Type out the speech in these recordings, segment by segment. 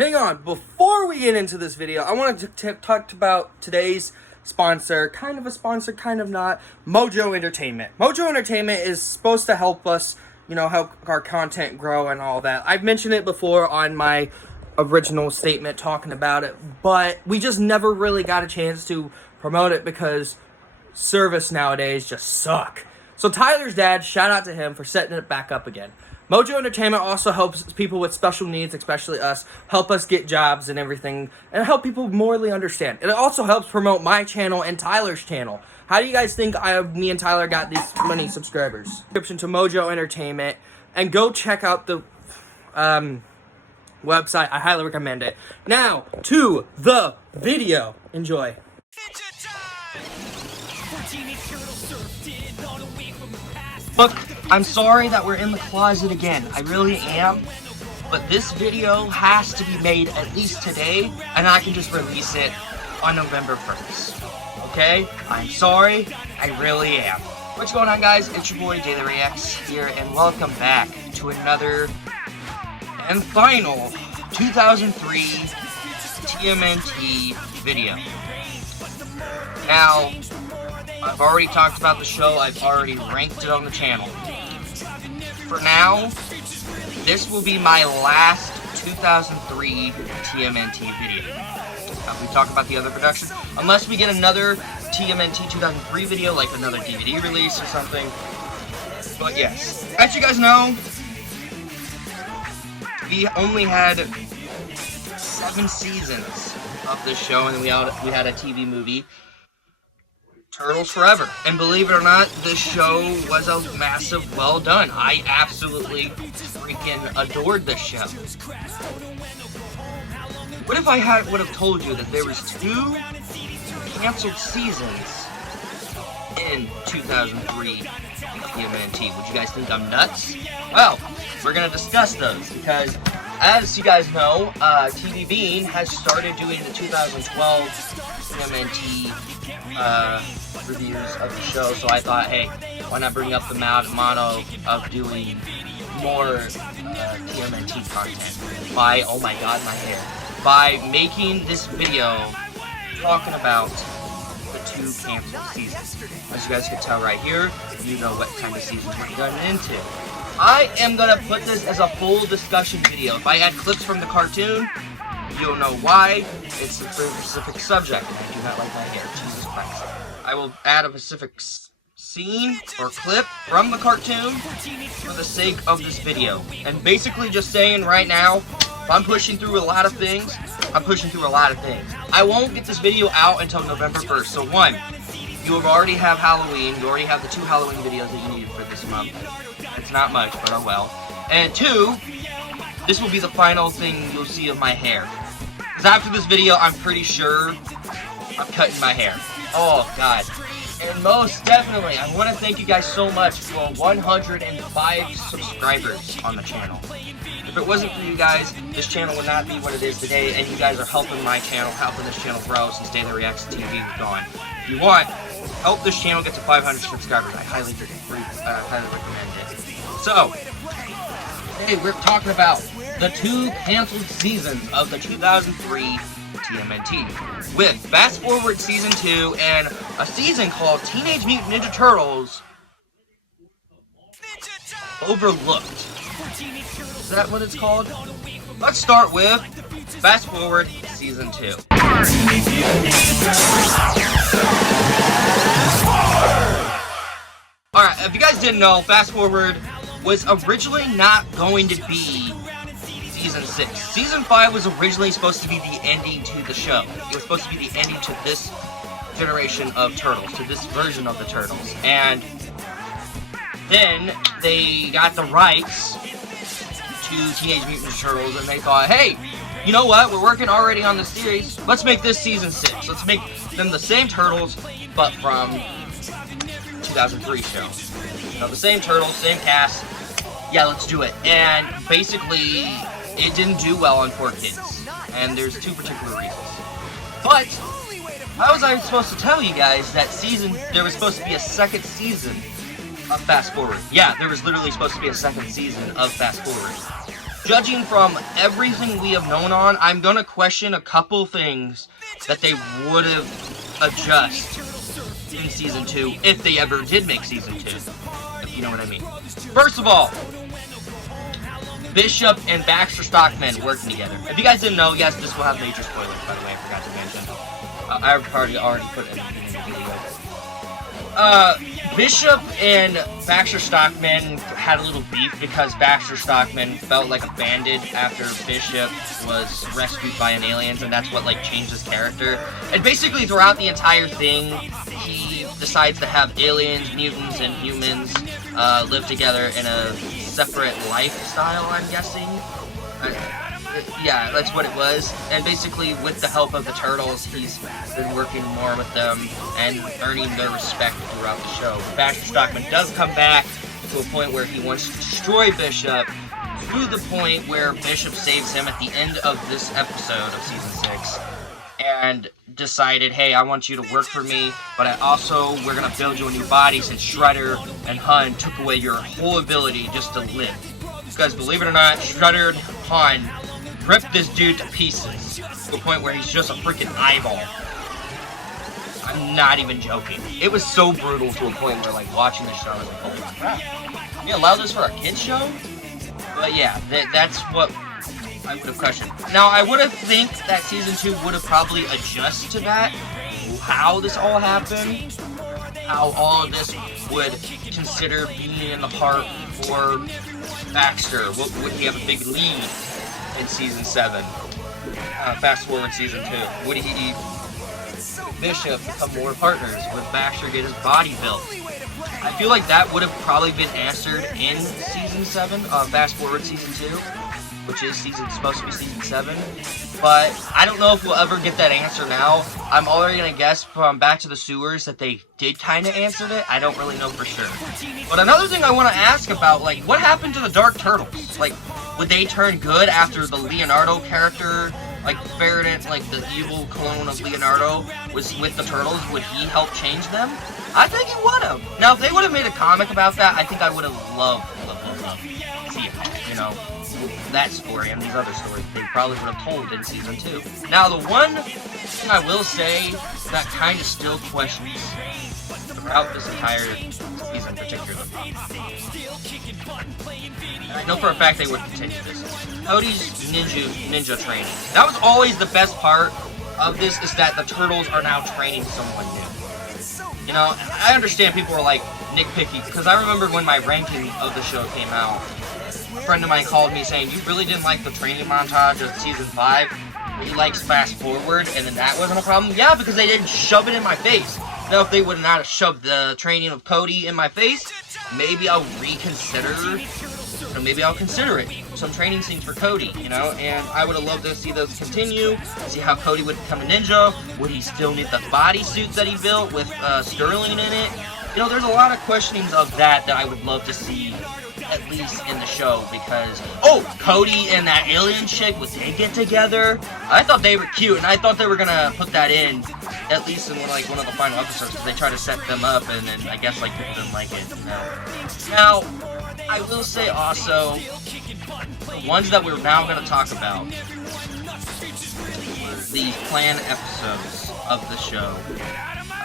Hang on, before we get into this video, I wanted to talk about today's sponsor, kind of a sponsor, kind of not, Mojo Entertainment. Mojo Entertainment is supposed to help us, help our content grow and all that. I've mentioned it before on my original statement talking about it, but we just never really got a chance to promote it because service nowadays just suck. So Tyler's dad, shout out to him for setting it back up again. Mojo Entertainment also helps people with special needs, especially us, help us get jobs and everything, and help people morally understand. It also helps promote my channel and Tyler's channel. How do you guys think me and Tyler got these many subscribers? Subscription to Mojo Entertainment, and go check out the website. I highly recommend it. Now, to the video. Enjoy. Look, I'm sorry that we're in the closet again. I really am. But this video has to be made at least today, and I can just release it on November 1st. Okay? I'm sorry. I really am. What's going on, guys? It's your boy, Daily Reacts here, and welcome back to another and final 2003 TMNT video. Now, I've already talked about the show, I've already ranked it on the channel. For now, this will be my last 2003 TMNT video. We talk about the other productions, unless we get another TMNT 2003 video, like another DVD release or something. But yes, as you guys know, we only had 7 seasons of this show, and then we had a TV movie, Turtles Forever. And believe it or not, this show was a massive well done. I absolutely freaking adored this show. What if I would have told you that there was 2 canceled seasons in 2003 TMNT? Would you guys think I'm nuts? Well, we're gonna discuss those because, as you guys know, TV Bean has started doing the 2012 TMNT reviews of the show, so I thought, hey, why not bring up the motto of doing more TMNT content by, oh my god, my hair, by making this video talking about the 2 canceled seasons. As you guys can tell right here, you know what kind of seasons we're getting into. I am gonna put this as a full discussion video. If I add clips from the cartoon, you'll know why. It's a specific subject, and I do not like my hair. Jesus Christ. I will add a specific scene or clip from the cartoon for the sake of this video. And basically just saying right now, if I'm pushing through a lot of things, I'm pushing through a lot of things. I won't get this video out until November 1st. So 1, you already have Halloween. You already have the 2 Halloween videos that you needed for this month. It's not much, but oh well. And 2, this will be the final thing you'll see of my hair. Because after this video, I'm pretty sure I'm cutting my hair. Oh, God. And most definitely, I want to thank you guys so much for 105 subscribers on the channel. If it wasn't for you guys, this channel would not be what it is today, and you guys are helping my channel, helping this channel grow since Daily Reacts TV is gone. If you want, help this channel get to 500 subscribers. I highly recommend it. So, today we're talking about the 2 canceled seasons of the 2003 TMNT, with Fast Forward Season 2 and a season called Teenage Mutant Ninja Turtles Overlooked. Is that what it's called? Let's start with Fast Forward Season 2. Alright, if you guys didn't know, Fast Forward was originally not going to be Season 6. Season 5 was originally supposed to be the ending to the show. It was supposed to be the ending to this generation of Turtles, to this version of the Turtles. And then they got the rights to Teenage Mutant Ninja Turtles, and they thought, hey, you know what? We're working already on the series. Let's make this Season 6. Let's make them the same Turtles, but from 2003 show. You know, the same Turtles, same cast. Yeah, let's do it. And basically, it didn't do well on 4Kids, and there's 2 particular reasons. But how was I supposed to tell you guys that there was supposed to be a second season of Fast Forward? Yeah, there was literally supposed to be a second season of Fast Forward. judging from everything we have known on, I'm gonna question a couple things that they would have adjusted in Season 2, if they ever did make Season 2, if you know what I mean. First of all, Bishop and Baxter Stockman working together. If you guys didn't know, yes, this will have major spoilers, by the way, I forgot to mention. I've already put it in the video. Bishop and Baxter Stockman had a little beef because Baxter Stockman felt like abandoned after Bishop was rescued by an alien, and that's what, like, changed his character. And basically, throughout the entire thing, he decides to have aliens, mutants, and humans live together in a separate lifestyle, I'm guessing. Yeah, that's what it was. And basically, with the help of the Turtles, he's been working more with them and earning their respect throughout the show. Baxter Stockman does come back to a point where he wants to destroy Bishop, to the point where Bishop saves him at the end of this episode of Season 6, and decided, hey, I want you to work for me, but we're gonna build you a new body since Shredder and Hun took away your whole ability just to live. Because believe it or not, Shredder and Hun ripped this dude to pieces, to a point where he's just a freaking eyeball. I'm not even joking. It was so brutal to a point where, like, watching the show, I was like, oh my crap, you allow this for a kid's show? But yeah, that's what I would have questioned. Now, I would have think that Season 2 would have probably adjusted to that, how this all happened, how all of this would consider being in the heart for Baxter. Would he have a big lead in Season 7? Fast forward Season 2. Would he, Bishop, become more partners? Would Baxter get his body built? I feel like that would have probably been answered in Season 7, fast forward Season 2, which is supposed to be Season 7. But I don't know if we'll ever get that answer now. I'm already going to guess from Back to the Sewers that they did kind of answer it. I don't really know for sure. But another thing I want to ask about, like, what happened to the Dark Turtles? Like, would they turn good after the Leonardo character, like, variant, like, the evil clone of Leonardo was with the Turtles? Would he help change them? I think he would have. Now, if they would have made a comic about that, I think I would have loved to see it, you know? That story and these other stories they probably would have told in Season 2. Now, the one thing I will say that kind of still questions throughout this entire season particularly, and I know for a fact they would continue this, Cody's ninja training. That was always the best part of this, is that the Turtles are now training someone new. You know, I understand people are like nitpicky, because I remember when my ranking of the show came out, a friend of mine called me saying, you really didn't like the training montage of Season 5? He likes Fast Forward, and then that wasn't a problem? Yeah, because they didn't shove it in my face. Now, if they would not have shoved the training of Cody in my face, maybe I'll reconsider, or maybe I'll consider it. Some training scenes for Cody, you know? And I would have loved to see those continue, see how Cody would become a ninja. Would he still need the bodysuits that he built with Sterling in it? You know, there's a lot of questionings of that I would love to see, at least in the show, because, oh, Cody and that alien chick, would they get together? I thought they were cute, and I thought they were gonna put that in, at least in one of the final episodes, because they try to set them up, and then I guess, like, people didn't like it, you know? Now, I will say also, the ones that we're now gonna talk about, the planned episodes of the show,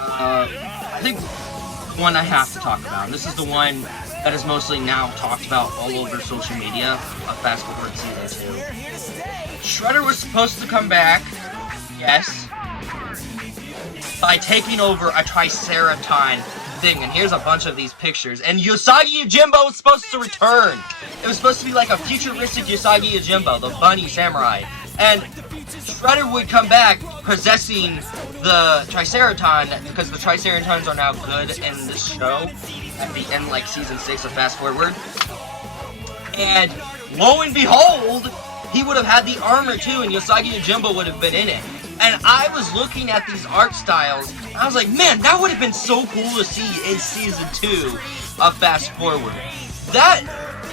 I think one I have to talk about, and this is the one that is mostly now talked about all over social media of Fast Forward Season 2. Shredder was supposed to come back, yes, by taking over a Triceratops thing, and here's a bunch of these pictures, and Usagi Yojimbo was supposed to return. It was supposed to be like a futuristic Usagi Yojimbo, the bunny samurai, and Shredder would come back possessing the Triceratops, because the Triceratons are now good in this show, at the end, like, Season 6 of Fast Forward. And lo and behold, he would have had the armor too, and Usagi Yojimbo would have been in it. And I was looking at these art styles, and I was like, man, that would have been so cool to see in Season 2 of Fast Forward.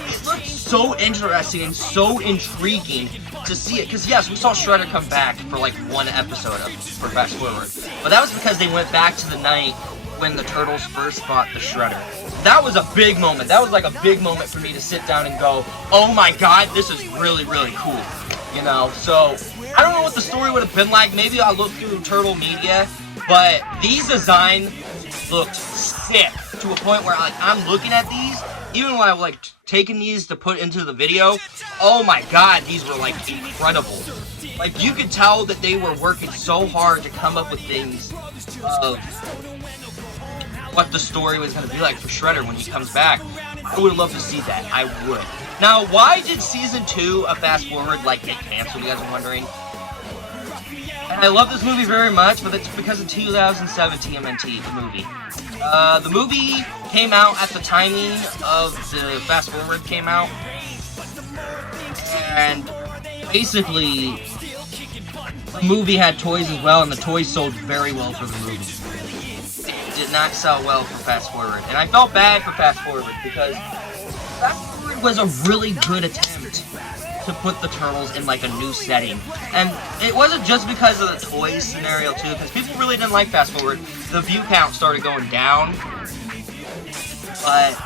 It looked so interesting and so intriguing to see it. Because yes, we saw Shredder come back for like one episode for Fast Forward. But that was because they went back to the night when the Turtles first fought the Shredder. that was a big moment. That was like a big moment for me to sit down and go, oh my god, this is really, really cool. You know, so I don't know what the story would have been like. Maybe I'll look through Turtle Media, but these designs looked sick to a point where like I'm looking at these, even when I like taking these to put into the video, oh my god, these were like incredible. Like you could tell that they were working so hard to come up with things of what the story was going to be like for Shredder when he comes back. I would love to see that. I would. Now, why did Season 2 of Fast Forward, like, get canceled, you guys are wondering? And I love this movie very much, but it's because of 2007 TMNT movie. The movie came out at the timing of the Fast Forward came out. And basically, the movie had toys as well, and the toys sold very well for the movie. It did not sell well for Fast Forward. And I felt bad for Fast Forward because Fast Forward was a really good attempt to put the Turtles in like a new setting. And it wasn't just because of the toys scenario too, because people really didn't like Fast Forward. The view count started going down. But,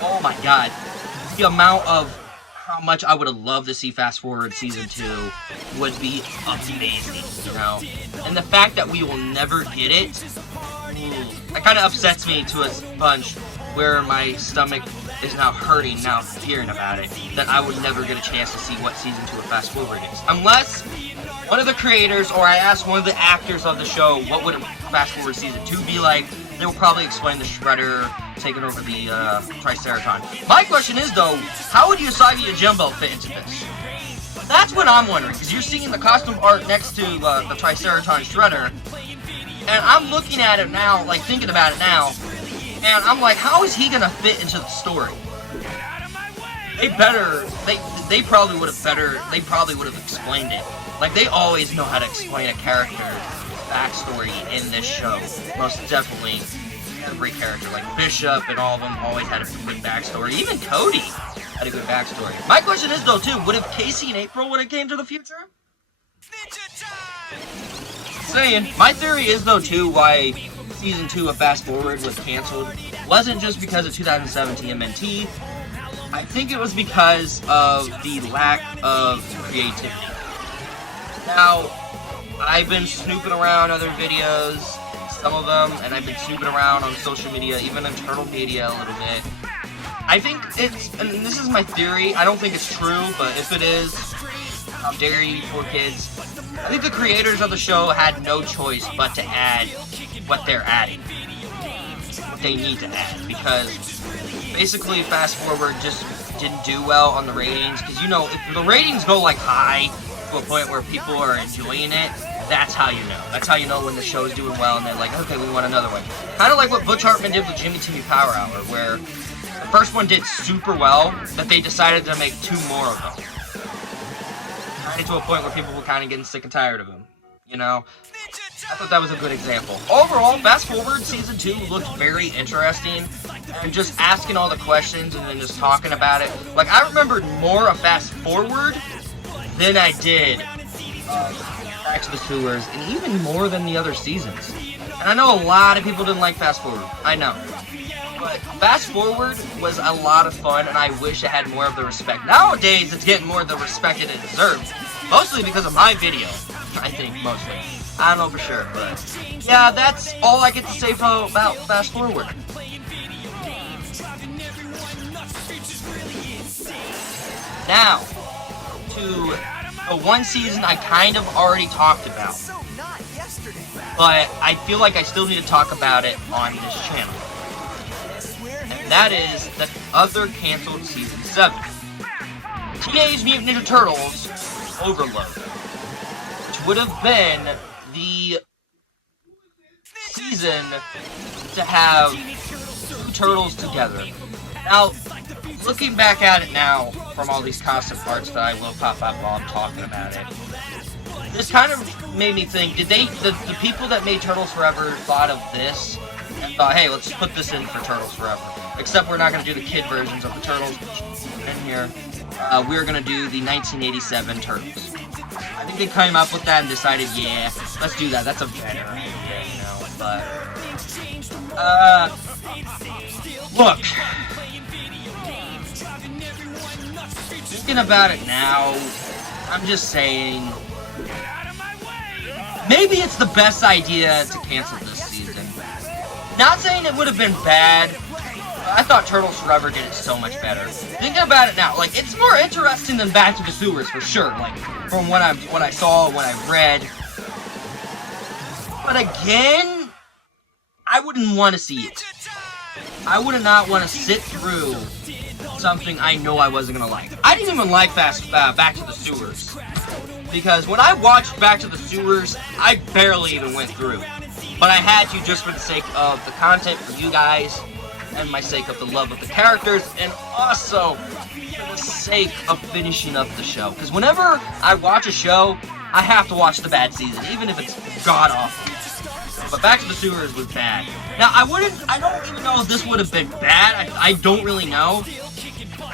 oh my god, the amount of how much I would have loved to see Fast Forward Season 2 would be amazing, you know? And the fact that we will never get it, that kind of upsets me to a bunch, where my stomach is now hurting now hearing about it, that I would never get a chance to see what Season 2 of Fast Forward is. Unless one of the creators, or I asked one of the actors of the show, what would Fast Forward Season 2 be like, they will probably explain the Shredder taking over the Triceratops. My question is, though, how would Usagi Yojimbo fit into this? That's what I'm wondering, because you're seeing the costume art next to the Triceratops Shredder, and I'm looking at it now, like thinking about it now, and I'm like, how is he gonna fit into the story? They probably would have explained it. Like, they always know how to explain a character's backstory in this show. Most definitely, every character, like Bishop and all of them, always had a good backstory. Even Cody had a good backstory. My question is, though, too, would have Casey and April would have came to the future? Saying, my theory is, though, too, why Season 2 of Fast Forward was canceled wasn't just because of 2007 TMNT. I think it was because of the lack of creativity. Now, I've been snooping around other videos, some of them, and I've been snooping around on social media, even in Turtle Media a little bit. I think it's, and this is my theory, I don't think it's true, but if it is, how dare you, poor kids. I think the creators of the show had no choice but to add what they're adding. What they need to add, because basically Fast Forward just didn't do well on the ratings, because, you know, if the ratings go like high to a point where people are enjoying it, that's how you know. That's how you know when the show is doing well and they're like, okay, we want another one. Kind of like what Butch Hartman did with Jimmy Timmy Power Hour, where the first one did super well, that they decided to make 2 more of them. Kind of to a point where people were kind of getting sick and tired of him, you know? I thought that was a good example. Overall, Fast Forward Season 2 looked very interesting, and just asking all the questions and then just talking about it. Like, I remembered more of Fast Forward than I did Back to the Sewers, and even more than the other seasons. And I know a lot of people didn't like Fast Forward. I know. But Fast Forward was a lot of fun, and I wish it had more of the respect. Nowadays, it's getting more of the respect it deserves. Mostly because of my video, I think, mostly. I don't know for sure, but yeah, that's all I get to say about Fast Forward. Now, to the one season I kind of already talked about, but I feel like I still need to talk about it on this channel. And that is the other canceled Season 7. Teenage Mutant Ninja Turtles Overload, which would have been the season to have 2 turtles together. Now, looking back at it now, from all these concept parts that I will pop up while I'm talking about it, this kind of made me think, did the people that made Turtles Forever thought of this, and thought, hey, let's put this in for Turtles Forever. Except we're not going to do the kid versions of the Turtles in here. We're going to do the 1987 Turtles. I think they came up with that and decided, yeah, let's do that. That's a better idea, you know. But Look, thinking about it now, I'm just saying, maybe it's the best idea to cancel this season. Not saying it would have been bad. I thought Turtles Forever did it so much better. Thinking about it now, like, it's more interesting than Back to the Sewers for sure. Like, from what I saw, what I read. But again, I wouldn't want to see it. I would not want to sit through something I know I wasn't gonna like. I didn't even like Back to the Sewers, because when I watched Back to the Sewers, I barely even went through. But I had to, just for the sake of the content for you guys, and my sake of the love of the characters, and also for the sake of finishing up the show. Because whenever I watch a show, I have to watch the bad season, even if it's god-awful. But Back to the Sewers was bad. Now, I don't even know if this would have been bad. I don't really know.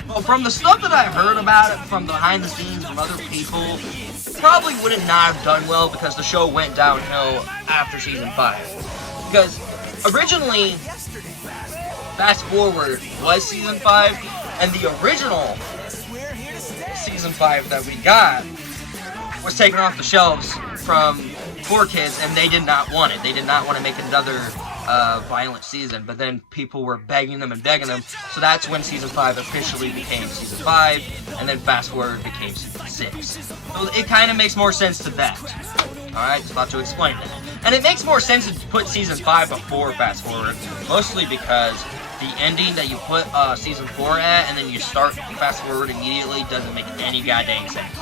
But from the stuff that I've heard about it, from behind the scenes, from other people, it probably would not have done well, because the show went downhill after season 5. Because originally, Fast Forward was season 5, and the original season 5 that we got was taken off the shelves from 4Kids, and they did not want it. They did not want to make another violent season, but then people were begging them and begging them, so that's when season 5 officially became season 5, and then Fast Forward became season 6. So it kind of makes more sense to that. Alright, just about to explain it. And it makes more sense to put season 5 before Fast Forward, mostly because the ending that you put season 4 at, and then you start Fast Forward immediately, doesn't make any goddamn sense.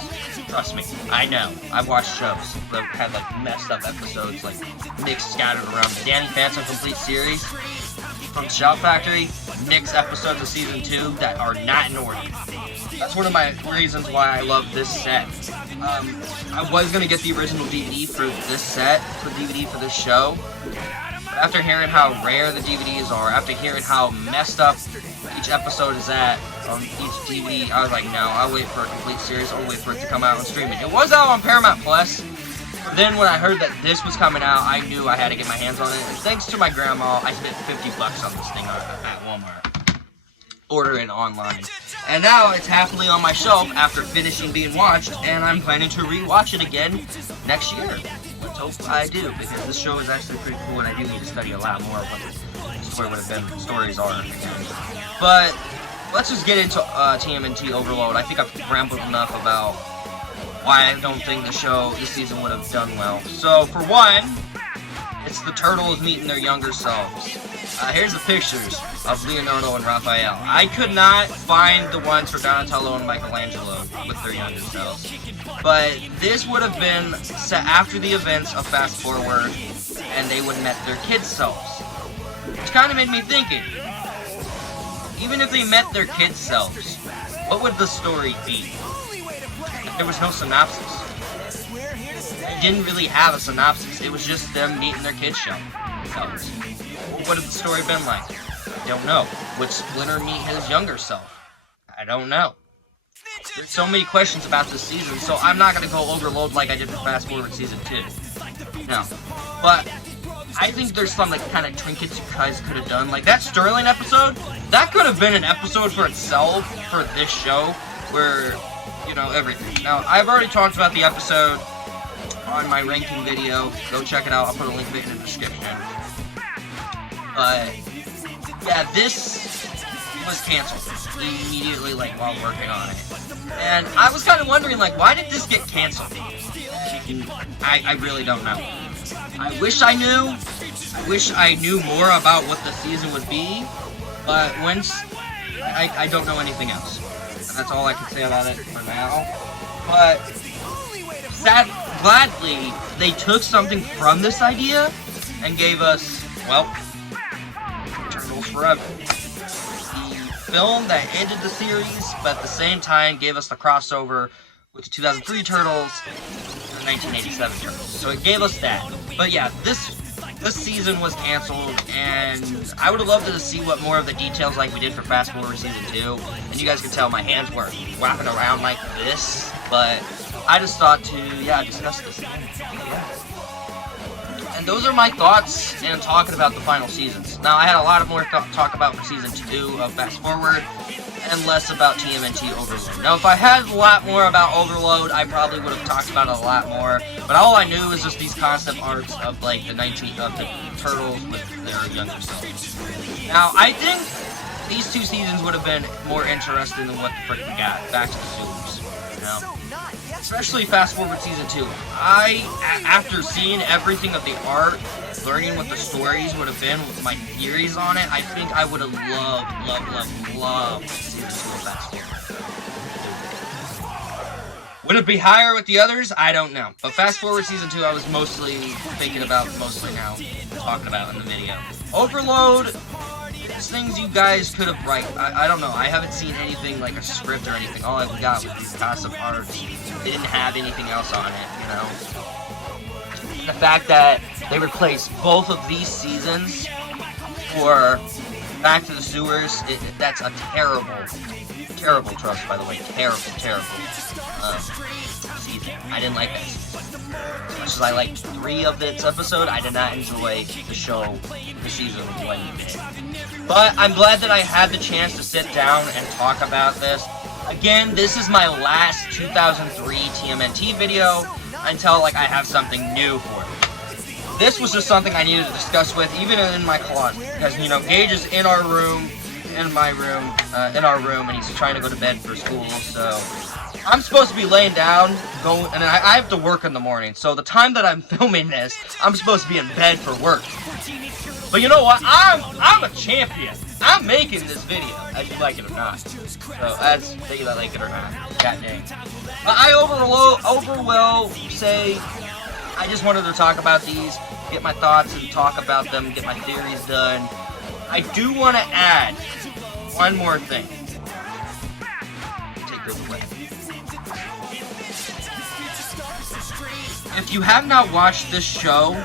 Trust me, I know. I've watched shows that had like messed up episodes, like mixed, scattered around. The Danny Phantom Complete series from Shout Factory, mixed episodes of season 2 that are not in order. That's one of my reasons why I love this set. I was gonna get the original DVD for this set, for DVD for this show. But after hearing how rare the DVDs are, after hearing how messed up each episode is at on each DVD, I was like, no, I'll wait for a complete series. I'll wait for it to come out on streaming. It was out on Paramount Plus. But then when I heard that this was coming out, I knew I had to get my hands on it. And thanks to my grandma, I spent $50 on this thing at Walmart. Order it online. And now it's happily on my shelf after finishing being watched, and I'm planning to rewatch it again next year. Let's hope I do, because this show is actually pretty cool, and I do need to study a lot more of what the story would have been, the stories are again. But let's just get into TMNT Overload. I think I've rambled enough about why I don't think this season would have done well. So, for one, it's the turtles meeting their younger selves. Here's the pictures of Leonardo and Raphael. I could not find the ones for Donatello and Michelangelo with their younger selves. But this would have been set after the events of Fast Forward, and they would have met their kids' selves. Which kind of made me thinking, even if they met their kids' selves, what would the story be? There was no synopsis. They didn't really have a synopsis. It was just them meeting their kids' selves. What would the story been like? I don't know. Would Splinter meet his younger self? I don't know. There's so many questions about this season, so I'm not going to go overload like I did for Fast Forward Season 2. No. But I think there's some like kind of trinkets you guys could have done. Like that Sterling episode, that could have been an episode for itself for this show, where, you know, everything. Now, I've already talked about the episode on my ranking video. Go check it out. I'll put a link to it in the description. But yeah, this was canceled immediately, like, while working on it. And I was kind of wondering, like, why did this get canceled? I really don't know. I wish I knew. I wish I knew more about what the season would be. But I don't know anything else. And that's all I can say about it for now. But gladly, they took something from this idea and gave us, well, Turtles Forever. The film that ended the series, but at the same time gave us the crossover with the 2003 Turtles and the 1987 Turtles. So it gave us that. But yeah, this season was canceled, and I would have loved to see what more of the details like we did for Fast Forward Season 2. And you guys can tell my hands were wrapping around like this, but I just thought to, discuss this. Yeah. And those are my thoughts and talking about the final seasons. Now, I had a lot more talk about for Season 2 of Fast Forward, and less about TMNT Overload. Now, if I had a lot more about Overload, I probably would have talked about it a lot more. But all I knew was just these concept arts of, like, the Turtles with their younger selves. Now, I think these 2 seasons would have been more interesting than what the frick we got. Back to the sewers, you know? Especially Fast Forward Season 2. After seeing everything of the art, learning what the stories would have been, with my theories on it, I think I would have loved Season 2 of Fast Forward. Would it be higher with the others? I don't know. But Fast Forward Season 2, I was mostly thinking about, now, talking about in the video. Overload, there's things you guys could have write. I don't know. I haven't seen anything like a script or anything. All I got was these concept arts. They didn't have anything else on it, you know? And the fact that they replaced both of these seasons for Back to the Sewers, that's a terrible trust, by the way. Terrible season. I didn't like that season. As much as I liked 3 of its episodes, I did not enjoy the show, the season one bit. But I'm glad that I had the chance to sit down and talk about this. Again, this is my last 2003 TMNT video until, like, I have something new for it. This was just something I needed to discuss with, even in my closet, because, you know, Gage is in our room, and he's trying to go to bed for school, so I'm supposed to be laying down, and I have to work in the morning, so the time that I'm filming this, I'm supposed to be in bed for work. But you know what? I'm a champion. I'm making this video, as you like it or not. So, as you like it or not. God dang. But I will say, I just wanted to talk about these, get my thoughts and talk about them, get my theories done. I do want to add one more thing. Take this away. If you have not watched this show,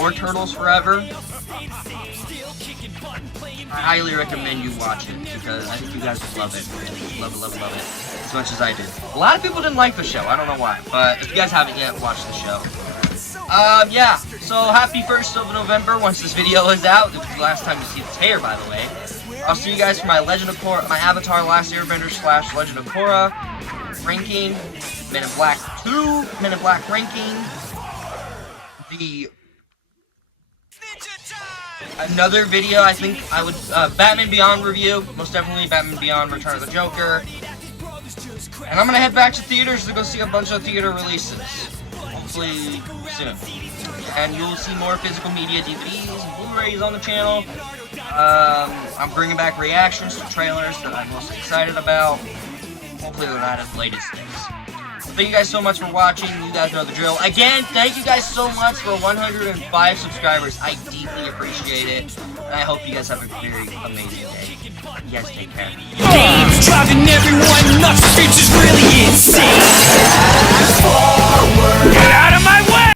or Turtles Forever, I highly recommend you watch it, because I think you guys would love it. Love it. As much as I did. A lot of people didn't like the show, I don't know why. But if you guys haven't yet watched the show. Yeah. So, happy 1st of November, once this video is out. This is the last time you see this hair, by the way. I'll see you guys for my Legend of Korra, my Avatar Last Airbender / Legend of Korra ranking. Men in Black 2, Men in Black ranking. Another video, I think I would, Batman Beyond review, most definitely Batman Beyond Return of the Joker. And I'm gonna head back to theaters to go see a bunch of theater releases, hopefully soon. And you'll see more physical media DVDs and Blu-rays on the channel. I'm bringing back reactions to trailers that I'm most excited about. Hopefully they're not as latest things. Thank you guys so much for watching. You guys know the drill. Again, thank you guys so much for 105 subscribers. I deeply appreciate it. And I hope you guys have a very amazing day. You guys take care.